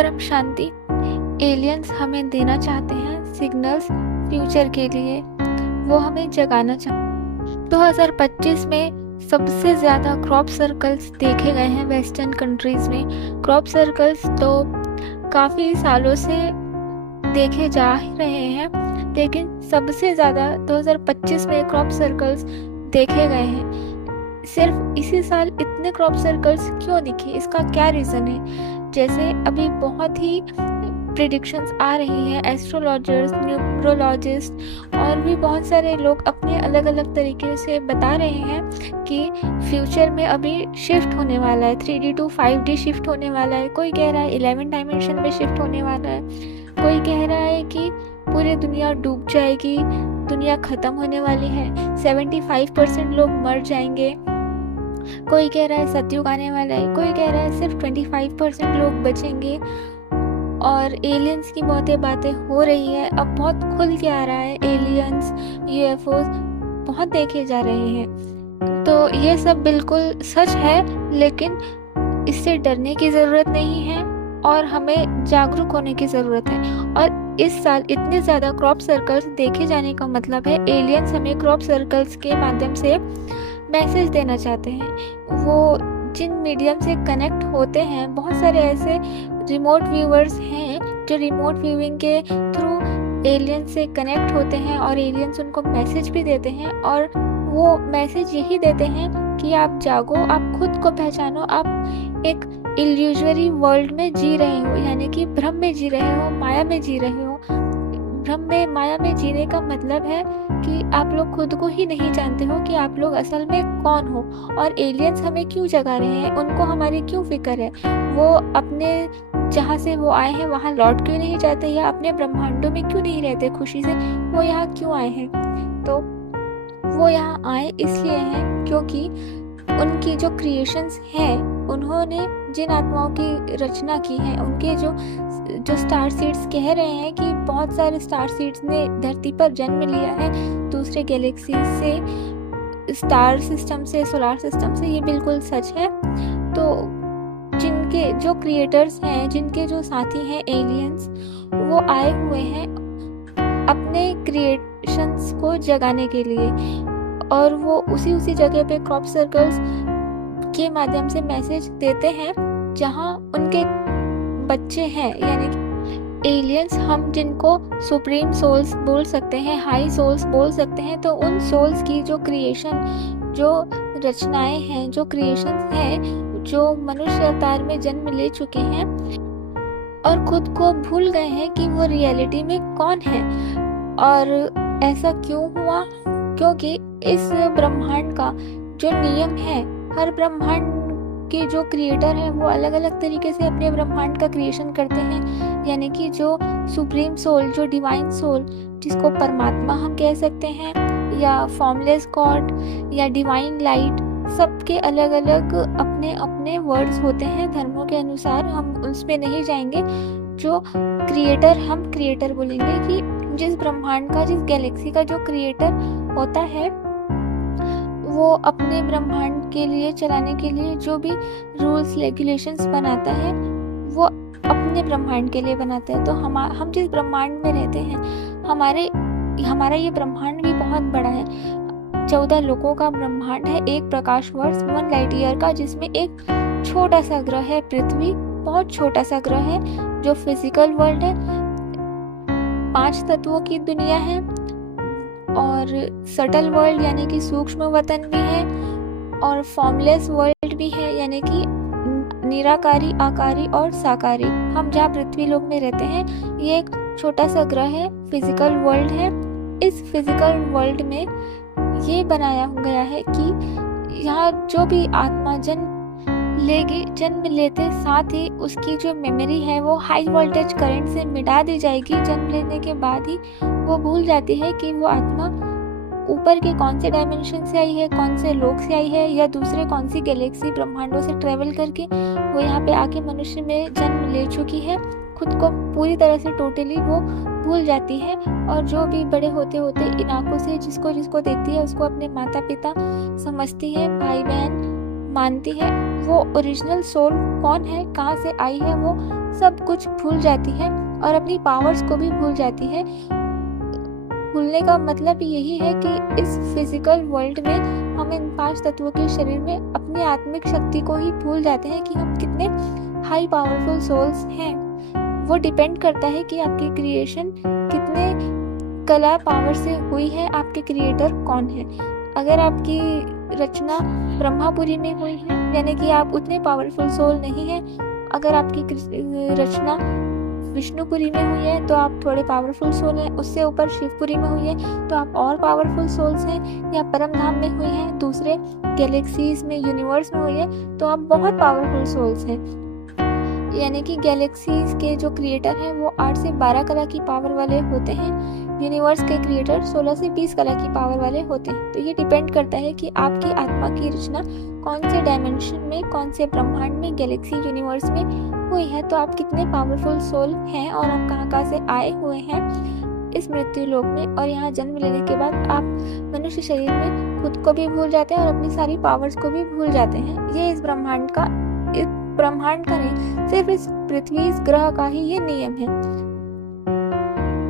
परम शांति। एलियंस हमें देना चाहते हैं सिग्नल्स फ्यूचर के लिए, वो हमें जगाना चाहते। 2025 में सबसे ज़्यादा क्रॉप सर्कल्स देखे गए हैं वेस्टर्न कंट्रीज़ में। क्रॉप सर्कल्स तो काफ़ी सालों से देखे जा ही रहे हैं, लेकिन सबसे ज़्यादा 2025 में क्रॉप सर्कल्स देखे गए हैं। सिर्फ इसी साल इतने क्रॉप सर्कल्स क्यों दिखे, इसका क्या रीज़न है? जैसे अभी बहुत ही प्रिडिक्शंस आ रही हैं, एस्ट्रोलॉजर्स, न्यूमरोलॉजिस्ट और भी बहुत सारे लोग अपने अलग अलग तरीके से बता रहे हैं कि फ्यूचर में अभी शिफ्ट होने वाला है, 3D to 5D शिफ्ट होने वाला है। कोई कह रहा है 11 डायमेंशन में शिफ्ट होने वाला है, कोई कह रहा है कि पूरी दुनिया डूब जाएगी, दुनिया ख़त्म होने वाली है, 75% लोग मर जाएंगे। कोई कह रहा है सतयुग आने वाला है, कोई कह रहा है सिर्फ 25% लोग बचेंगे। और एलियंस की बहुत बातें हो रही है, अब बहुत खुल के आ रहा है। एलियंस, यूएफओस बहुत देखे जा रहे हैं। तो ये सब बिल्कुल सच है, लेकिन इससे डरने की ज़रूरत नहीं है और हमें जागरूक होने की ज़रूरत है। और इस साल इतने ज़्यादा क्रॉप सर्कल्स देखे जाने का मतलब है एलियंस हमें क्रॉप सर्कल्स के माध्यम से मैसेज देना चाहते हैं। वो जिन मीडियम से कनेक्ट होते हैं, बहुत सारे ऐसे रिमोट व्यूअर्स हैं जो रिमोट व्यूइंग के थ्रू एलियंस से कनेक्ट होते हैं और एलियंस उनको मैसेज भी देते हैं। और वो मैसेज यही देते हैं कि आप जागो, आप खुद को पहचानो, आप एक इल्यूजरी वर्ल्ड में जी रहे हो, यानी कि भ्रम में जी रहे हो, माया में जी रहे हो। भ्रम में, माया में जीने का मतलब है कि आप लोग खुद को ही नहीं जानते हो कि आप लोग असल में कौन हो और एलियंस हमें क्यों जगा रहे हैं, उनको हमारी क्यों फिक्र है। वो अपने जहाँ से वो आए हैं वहाँ लौट क्यों नहीं जाते, या अपने ब्रह्मांडों में क्यों नहीं रहते खुशी से, वो यहाँ क्यों आए हैं? तो वो यहाँ आए इसलिए हैं क्योंकि उनकी जो क्रिएशंस हैं, उन्होंने जिन आत्माओं की रचना की है, उनके जो स्टार सीड्स कह रहे हैं कि बहुत सारे स्टार सीड्स ने धरती पर जन्म लिया है दूसरे गैलेक्सी से, स्टार सिस्टम से, सोलार सिस्टम से। ये बिल्कुल सच है। तो जिनके जो क्रिएटर्स हैं, जिनके जो साथी हैं एलियंस, वो आए हुए हैं अपने क्रिएशंस को जगाने के लिए, और वो उसी जगह पे क्रॉप सर्कल्स के माध्यम से मैसेज देते हैं जहाँ उनके बच्चे हैं। यानी कि एलियंस हम जिनको सुप्रीम सोल्स बोल सकते हैं, हाई सोल्स बोल सकते हैं, तो उन सोल्स की जो क्रिएशन, जो रचनाएं हैं, जो क्रिएशंस हैं, जो मनुष्य अवतार में जन्म ले चुके हैं और खुद को भूल गए हैं कि वो रियलिटी में कौन है। और ऐसा क्यों हुआ? क्योंकि इस ब्रह्मांड का जो नियम है, हर ब्रह्मांड के जो क्रिएटर हैं वो अलग अलग तरीके से अपने ब्रह्मांड का क्रिएशन करते हैं। यानी कि जो सुप्रीम सोल, जो डिवाइन सोल, जिसको परमात्मा हम कह सकते हैं, या फॉर्मलेस गॉड, या डिवाइन लाइट, सबके अलग अलग अपने अपने वर्ड्स होते हैं धर्मों के अनुसार। हम उसमें नहीं जाएंगे। जो क्रिएटर, हम क्रिएटर बोलेंगे कि जिस ब्रह्मांड का, जिस गैलेक्सी का जो क्रिएटर होता है, वो अपने ब्रह्मांड के लिए चलाने के लिए जो भी रूल्स रेगुलेशंस बनाता है, वो अपने ब्रह्मांड के लिए बनाता है। तो हम जिस ब्रह्मांड में रहते हैं, हमारा ये ब्रह्मांड भी बहुत बड़ा है। 14 लोगों का ब्रह्मांड है, एक प्रकाश वर्ष 1 लाइट ईयर का, जिसमें एक छोटा सा ग्रह है पृथ्वी, बहुत छोटा सा ग्रह है जो फिजिकल वर्ल्ड है। 5 तत्वों की दुनिया है और सटल वर्ल्ड यानी कि सूक्ष्म वतन भी है, और फॉर्मलेस वर्ल्ड भी है, यानी कि निराकारी, आकारी और साकारी। हम जहाँ पृथ्वी लोक में रहते हैं, ये एक छोटा सा ग्रह है, फिजिकल वर्ल्ड है। इस फिजिकल वर्ल्ड में ये बनाया गया है कि यहाँ जो भी आत्मा जन्म लेगी, जन्म लेते साथ ही उसकी जो मेमोरी है वो हाई वोल्टेज करंट से मिटा दी जाएगी। जन्म लेने के बाद ही वो भूल जाती है कि वो आत्मा ऊपर के कौन से डायमेंशन से आई है, कौन से लोक से आई है, या दूसरे कौन सी गैलेक्सी ब्रह्मांडों से ट्रेवल करके वो यहाँ पे आके मनुष्य में जन्म ले चुकी है। खुद को पूरी तरह से टोटली वो भूल जाती है, और जो भी बड़े होते होते इन आंखों से जिसको जिसको देखती है उसको अपने माता पिता समझती है, भाई बहन मानती है। वो ओरिजिनल सोल कौन है, कहाँ से आई है, वो सब कुछ भूल जाती है और अपनी पावर्स को भी भूल जाती है। भूलने का मतलब यही है कि इस फिजिकल वर्ल्ड में हम इन 5 तत्वों के शरीर में अपनी आत्मिक शक्ति को ही भूल जाते हैं कि हम कितने हाई पावरफुल सोल्स हैं। वो डिपेंड करता है कि आपकी क्रिएशन कितने कला पावर से हुई है, आपके क्रिएटर कौन है। अगर आपकी रचना ब्रह्मापुरी में हुई है यानी कि आप उतने पावरफुल सोल नहीं हैं। अगर आपकी रचना विष्णुपुरी में हुई है तो आप थोड़े पावरफुल सोल हैं। उससे ऊपर शिवपुरी में हुई है तो आप और पावरफुल सोल्स हैं। या परम धाम में हुई है, दूसरे गैलेक्सीज में, यूनिवर्स में हुई है तो आप बहुत पावरफुल सोल्स हैं। यानी कि गैलेक्सीज के जो क्रिएटर हैं वो 8 से 12 कला की पावर वाले होते हैं। यूनिवर्स के क्रिएटर 16 से 20 कला की पावर वाले होते हैं। तो ये डिपेंड करता है कि आपकी आत्मा की रचना कौन से डायमेंशन में, कौन से ब्रह्मांड में, गैलेक्सी यूनिवर्स में हुई है, तो आप कितने पावरफुल सोल हैं और आप कहाँ से आए हुए हैं इस मृत्यु लोक में। और यहाँ जन्म लेने के बाद आप मनुष्य शरीर में खुद को भी भूल जाते हैं और अपनी सारी पावर्स को भी भूल जाते हैं। ये इस ब्रह्मांड का नहीं, सिर्फ इस पृथ्वी, इस ग्रह का ही ये नियम है।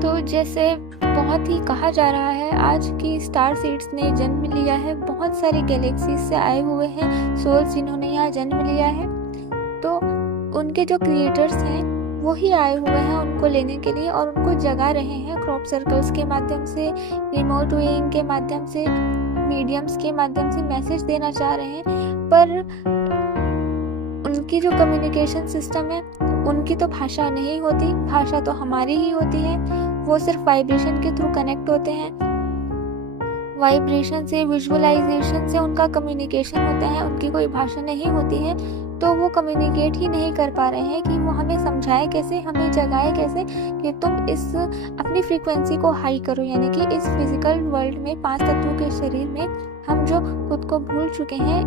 तो जैसे बहुत ही कहा जा रहा है, आज की स्टार सीड्स ने जन्म लिया है, बहुत सारी गैलेक्सीज से आए हुए हैं सोल्स जिन्होंने यहाँ जन्म लिया है। तो उनके जो क्रिएटर्स हैं वो ही आए हुए हैं उनको लेने के लिए और उनको जगा रहे हैं क्रॉप सर्कल्स के माध्यम से, रिमोट वेइंग के माध्यम से, मीडियम्स के माध्यम से मैसेज देना चाह रहे हैं। पर उनकी जो कम्युनिकेशन सिस्टम है, उनकी तो भाषा नहीं होती, भाषा तो हमारी ही होती है। वो सिर्फ वाइब्रेशन के थ्रू कनेक्ट होते हैं। वाइब्रेशन से, विजुअलाइजेशन से उनका कम्युनिकेशन होता है, उनकी कोई भाषा नहीं होती है। तो वो कम्युनिकेट ही नहीं कर पा रहे हैं कि वो हमें समझाए कैसे, हमें जगाए कैसे कि तुम इस अपनी फ्रीक्वेंसी को हाई करो। यानी कि इस फिजिकल वर्ल्ड में 5 तत्वों के शरीर में हम जो खुद को भूल चुके हैं,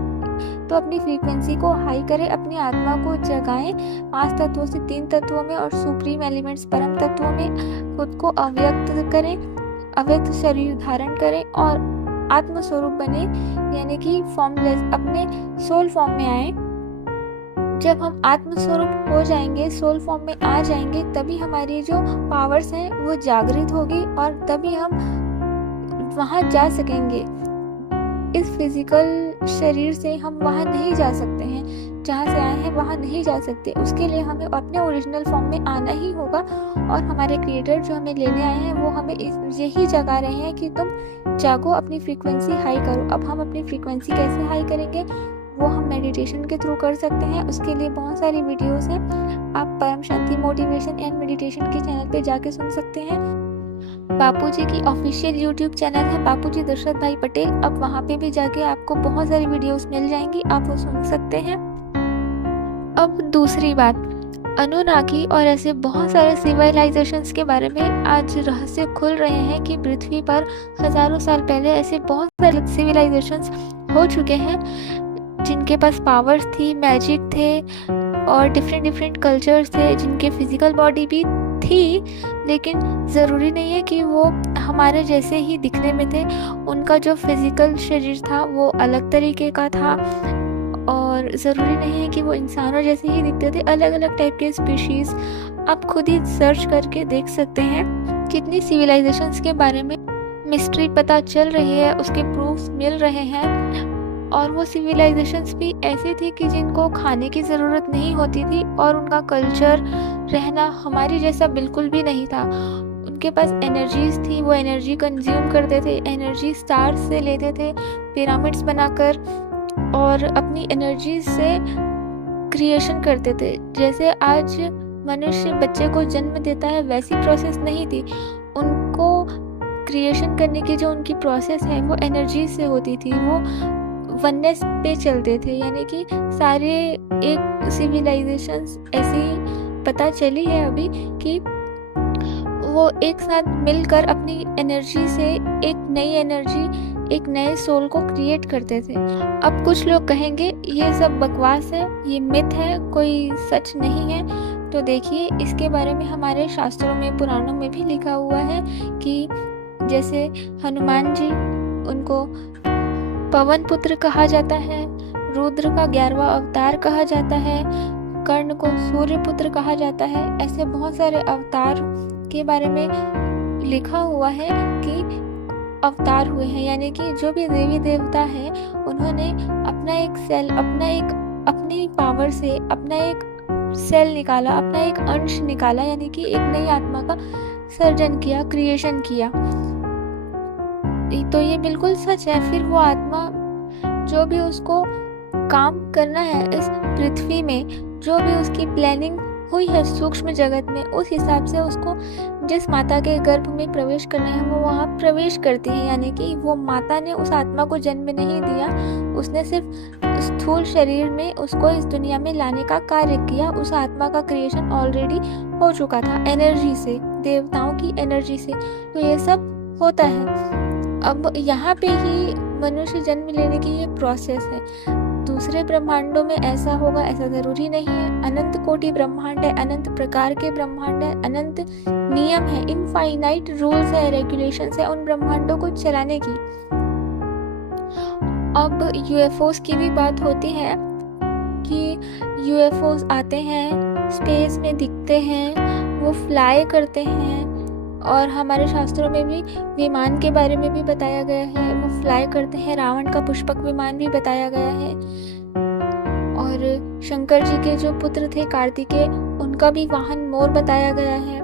तो अपनी फ्रीक्वेंसी को हाई करें, अपनी आत्मा को जगाएं, 5 तत्वों से 3 तत्वों में और सुप्रीम एलिमेंट्स परम तत्वों में खुद को अव्यक्त करें, अव्यक्त शरीर धारण करें और आत्म स्वरूप बने। यानी कि फॉर्मलेस, अपने सोल फॉर्म में आए। जब हम आत्म स्वरूप हो जाएंगे, सोल फॉर्म में आ जाएंगे, तभी हमारी जो पावर्स हैं वो जागृत होगी और तभी हम वहां जा सकेंगे। इस फिजिकल शरीर से हम वहां नहीं जा सकते हैं, जहां से आए हैं वहां नहीं जा सकते। उसके लिए हमें अपने ओरिजिनल फॉर्म में आना ही होगा। और हमारे क्रिएटर जो हमें लेने आए हैं वो हमें यही जगा रहे हैं कि तुम जागो, अपनी फ्रीक्वेंसी हाई करो। अब हम अपनी फ्रीक्वेंसी कैसे हाई करेंगे वो हम मेडिटेशन के थ्रू कर सकते हैं। उसके लिए बहुत सारी वीडियोस हैं, आप परम शांति मोटिवेशन एंड मेडिटेशन के चैनल पे जाके सुन सकते हैं। बापूजी की ऑफिशियल यूट्यूब चैनल है बापूजी दशरथ भाई पटेल। अब वहाँ पे भी जाके आपको बहुत सारी वीडियोस मिल जाएंगी, आप वो सुन सकते हैं। अब दूसरी बात, अनुनाकी और ऐसे बहुत सारे सिविलाइजेशंस के बारे में आज रहस्य खुल रहे हैं कि पृथ्वी पर हजारों साल पहले ऐसे बहुत सारे सिविलाइजेशंस हो चुके हैं जिनके पास पावर्स थी, मैजिक थे और डिफरेंट कल्चर्स थे, जिनके फिजिकल बॉडी भी थी, लेकिन ज़रूरी नहीं है कि वो हमारे जैसे ही दिखने में थे। उनका जो फिजिकल शरीर था वो अलग तरीके का था और ज़रूरी नहीं है कि वो इंसानों जैसे ही दिखते थे। अलग अलग टाइप के स्पीशीज़ आप खुद ही सर्च करके देख सकते हैं। कितनी सिविलाइजेशंस के बारे में मिस्ट्री पता चल रही है, उसके प्रूफ्स मिल रहे हैं। और वो सिविलाइजेशंस भी ऐसी थी कि जिनको खाने की ज़रूरत नहीं होती थी और उनका कल्चर, रहना हमारी जैसा बिल्कुल भी नहीं था। उनके पास एनर्जीज थी, वो एनर्जी कंज्यूम करते थे, एनर्जी स्टार्स से लेते थे पिरामिड्स बनाकर और अपनी एनर्जी से क्रिएशन करते थे। जैसे आज मनुष्य बच्चे को जन्म देता है वैसी प्रोसेस नहीं थी। उनको क्रिएशन करने की जो उनकी प्रोसेस है वो एनर्जी से होती थी, वो वननेस पे चलते थे। यानी कि सारे एक सिविलाइजेशंस ऐसी पता चली है अभी कि वो एक साथ मिलकर अपनी एनर्जी से एक नई एनर्जी, एक नए सोल को क्रिएट करते थे। अब कुछ लोग कहेंगे ये सब बकवास है, ये मिथ है, कोई सच नहीं है। तो देखिए, इसके बारे में हमारे शास्त्रों में, पुराणों में भी लिखा हुआ है कि जैसे हनुमान जी, उनको पवन पुत्र कहा जाता है, रुद्र का 11वां अवतार कहा जाता है, कर्ण को सूर्यपुत्र कहा जाता है। ऐसे बहुत सारे अवतार के बारे में लिखा हुआ है कि अवतार हुए हैं, यानी कि जो भी देवी देवता हैं उन्होंने अपनी पावर से अपना एक सेल निकाला, अपना एक अंश निकाला, यानी कि एक नई आत्मा का सर्जन किया, क्रिएशन किया। तो ये बिल्कुल सच है। फिर वो आत्मा जो भी उसको काम करना है इस पृथ्वी में, जो भी उसकी प्लानिंग हुई है सूक्ष्म जगत में, उस हिसाब से उसको जिस माता के गर्भ में प्रवेश करना है वो वहाँ प्रवेश करती है। यानी कि वो माता ने उस आत्मा को जन्म नहीं दिया, उसने सिर्फ स्थूल शरीर में उसको इस दुनिया में लाने का कार्य किया। उस आत्मा का क्रिएशन ऑलरेडी हो चुका था एनर्जी से, देवताओं की एनर्जी से। तो ये सब होता है। अब यहाँ पे ही मनुष्य जन्म लेने की ये प्रोसेस है। दूसरे ब्रह्मांडों में ऐसा होगा ऐसा जरूरी नहीं है। अनंत कोटि ब्रह्मांड है, अनंत प्रकार के ब्रह्मांड है, अनंत नियम है, इनफाइनाइट रूल्स है, रेगुलेशंस है उन ब्रह्मांडों को चलाने की। अब यूएफओस की भी बात होती है कि यूएफओस आते हैं, स्पेस में दिखते हैं, वो फ्लाई करते हैं, और हमारे शास्त्रों में भी विमान के बारे में भी बताया गया है, वो फ्लाई करते हैं। रावण का पुष्पक विमान भी बताया गया है। और शंकर जी के जो पुत्र थे कार्तिकेय, उनका भी वाहन मोर बताया गया है।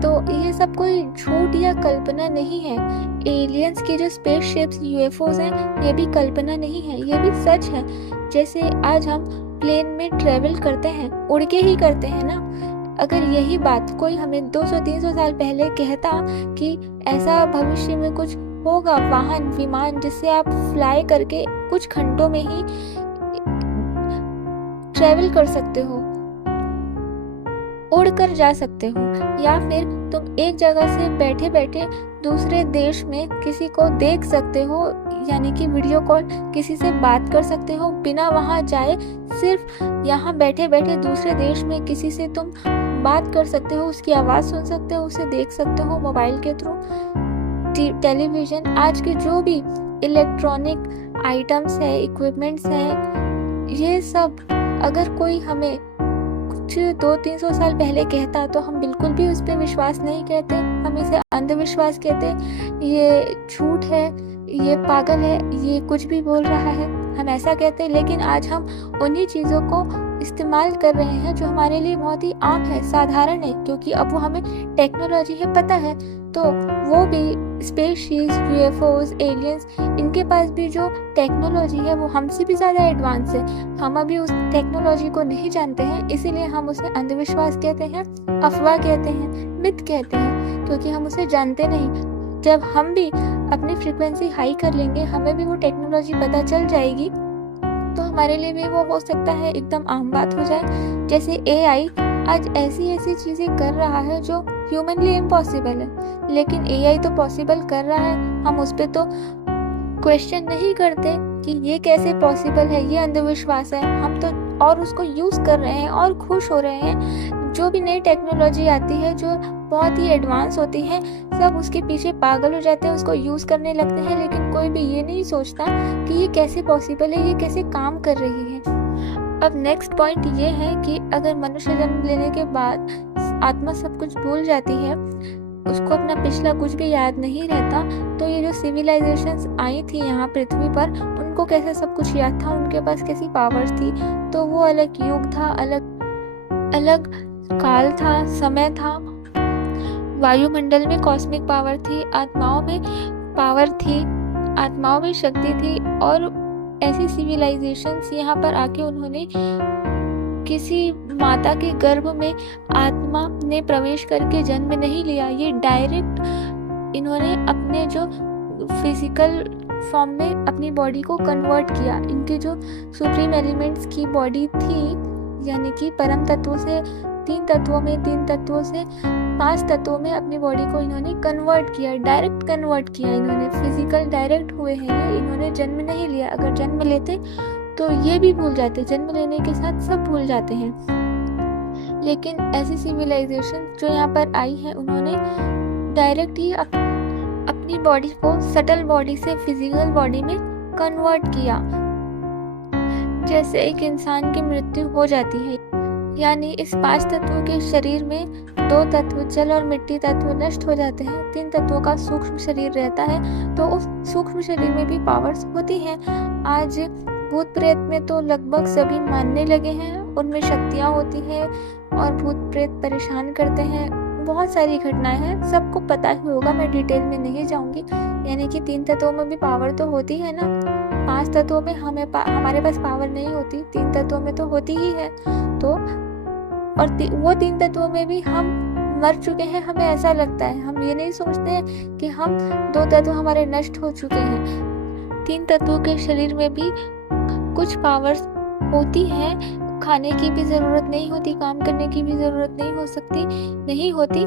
तो ये सब कोई झूठ या कल्पना नहीं है। एलियंस की जो स्पेसशिप्स यूएफओस हैं, ये भी कल्पना नहीं है, ये भी सच है। जैसे आज हम प्लेन में ट्रेवल करते हैं, उड़ के ही करते हैं ना। अगर यही बात कोई हमें 200-300 साल पहले कहता कि ऐसा भविष्य में कुछ होगा, वाहन विमान जिससे आप फ्लाई करके कुछ घंटों में ही ट्रेवल कर सकते हो, उड़कर जा सकते हो, या फिर तुम एक जगह से बैठे बैठे दूसरे देश में किसी को देख सकते हो, यानी कि वीडियो कॉल किसी से बात कर सकते हो बिना वहां जाए, सिर्फ यहाँ बैठे बैठे दूसरे देश में किसी से तुम बात कर सकते हो, उसकी आवाज़ सुन सकते हो, उसे देख सकते हो मोबाइल के थ्रू। टेलीविज़न, आज के जो भी इलेक्ट्रॉनिक आइटम्स है, इक्विपमेंट्स हैं, ये सब अगर कोई हमें कुछ 200-300 साल पहले कहता तो हम बिल्कुल भी उस पर विश्वास नहीं कहते, हम इसे अंधविश्वास कहते, ये झूठ है, ये पागल है, ये कुछ भी बोल रहा है, हम ऐसा कहते। लेकिन आज हम उन्हीं चीज़ों को इस्तेमाल कर रहे हैं जो हमारे लिए बहुत ही आम है, साधारण है, क्योंकि अब वो हमें टेक्नोलॉजी है पता है। तो वो भी स्पेसशिप्स, यूएफओस, एलियंस, इनके पास भी जो टेक्नोलॉजी है वो हमसे भी ज़्यादा एडवांस है। हम अभी उस टेक्नोलॉजी को नहीं जानते हैं, इसीलिए हम उसे अंधविश्वास कहते हैं, अफवाह कहते हैं, मिथ कहते हैं, क्योंकि हम उसे जानते नहीं। जब हम भी अपनी फ्रीक्वेंसी हाई कर लेंगे, हमें भी वो टेक्नोलॉजी पता चल जाएगी, तो हमारे लिए भी वो हो सकता है एकदम आम बात हो जाए। जैसे एआई आज ऐसी चीज़ें कर रहा है जो ह्यूमनली इम्पॉसिबल है, लेकिन एआई तो पॉसिबल कर रहा है। हम उस पर तो क्वेश्चन नहीं करते कि ये कैसे पॉसिबल है, ये अंधविश्वास है। हम तो और उसको यूज़ कर रहे हैं और खुश हो रहे हैं। जो भी नई टेक्नोलॉजी आती है जो बहुत ही एडवांस होती है, सब उसके पीछे पागल हो जाते हैं, उसको यूज़ करने लगते हैं, लेकिन कोई भी ये नहीं सोचता कि ये कैसे पॉसिबल है, ये कैसे काम कर रही है। अब नेक्स्ट पॉइंट ये है कि अगर मनुष्य जन्म लेने के बाद आत्मा सब कुछ भूल जाती है, उसको अपना पिछला कुछ भी याद नहीं रहता, तो ये जो सिविलाइजेशंस आई थी यहाँ पृथ्वी पर, उनको कैसे सब कुछ याद था, उनके पास कैसी पावर्स थी। तो वो अलग युग था, अलग काल था, समय था। वायुमंडल में कॉस्मिक पावर थी, आत्माओं में पावर थी, आत्माओं में शक्ति थी। और ऐसी सिविलाइजेशंस यहाँ पर आके उन्होंने किसी माता के गर्भ में आत्मा ने प्रवेश करके जन्म नहीं लिया, ये डायरेक्ट इन्होंने अपने जो फिजिकल फॉर्म में अपनी बॉडी को कन्वर्ट किया। इनके जो सुप्रीम एलिमेंट्स की बॉडी थी, यानी कि परम तत्वों से 3 तत्वों में, 3 तत्वों से 5 तत्वों में अपनी बॉडी को इन्होंने कन्वर्ट किया, डायरेक्ट कन्वर्ट किया। इन्होंने फिजिकल डायरेक्ट हुए हैं, इन्होंने जन्म नहीं लिया। अगर जन्म लेते तो ये भी भूल जाते, जन्म लेने के साथ सब भूल जाते हैं। लेकिन ऐसी सिविलाइजेशन जो यहाँ पर आई है, उन्होंने डायरेक्ट ही अपनी बॉडी को सटल बॉडी से फिजिकल बॉडी में कन्वर्ट किया। जैसे एक इंसान की मृत्यु हो जाती है, यानी इस 5 तत्वों के शरीर में 2 तत्व जल और मिट्टी तत्व नष्ट हो जाते हैं, 3 तत्वों का सूक्ष्म शरीर रहता है, तो उस सूक्ष्म शरीर में भी पावर्स होती हैं। आज भूत प्रेत में तो लगभग सभी मानने लगे हैं, उनमें शक्तियाँ होती हैं और भूत प्रेत परेशान करते हैं। बहुत सारी घटनाएं हैं, सबको पता ही होगा, मैं डिटेल में नहीं जाऊंगी। यानी कि 3 तत्वों में भी पावर तो होती है ना, 5 तत्वों में हमारे पास पावर नहीं होती, 3 तत्वों में तो होती ही है। तो और वो 3 तत्वों में भी हम मर चुके हैं, हमें ऐसा लगता है, हम ये नहीं सोचते हैं कि हम 2 तत्व हमारे नष्ट हो चुके हैं। 3 तत्वों के शरीर में भी कुछ पावर्स होती हैं, खाने की भी ज़रूरत नहीं होती, काम करने की भी ज़रूरत नहीं होती।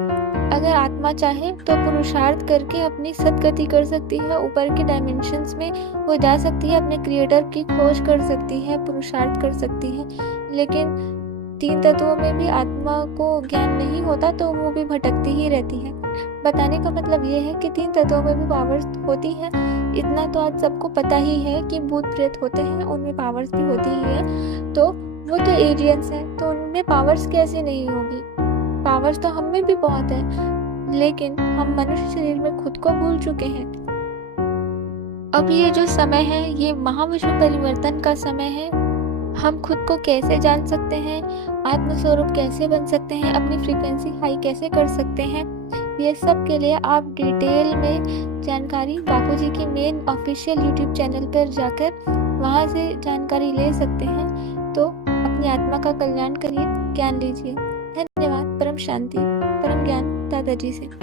अगर आत्मा चाहे तो पुरुषार्थ करके अपनी सदगति कर सकती है, ऊपर के डायमेंशंस में वो जा सकती है, अपने क्रिएटर की खोज कर सकती है, पुरुषार्थ कर सकती है। लेकिन 3 तत्वों में भी आत्मा को ज्ञान नहीं होता तो वो भी भटकती ही रहती है। बताने का मतलब ये है कि 3 तत्वों में भी पावर्स होती है। इतना तो आज सबको पता ही है कि भूत प्रेत होते हैं, उनमें पावर्स भी होती ही है। तो वो तो एलियंस हैं, तो उनमें पावर्स कैसे नहीं होगी? पावर्स तो हम में भी बहुत है, लेकिन हम मनुष्य शरीर में खुद को भूल चुके हैं। अब ये जो समय है, ये महाविश्व परिवर्तन का समय है। हम खुद को कैसे जान सकते हैं, आत्मस्वरूप कैसे बन सकते हैं, अपनी फ्रीक्वेंसी हाई कैसे कर सकते हैं, ये सब के लिए आप डिटेल में जानकारी बापूजी की मेन ऑफिशियल यूट्यूब चैनल पर जाकर वहाँ से जानकारी ले सकते हैं। तो अपनी आत्मा का कल्याण करिए, ज्ञान लीजिए। धन्यवाद। परम शांति, परम ज्ञान दादाजी से।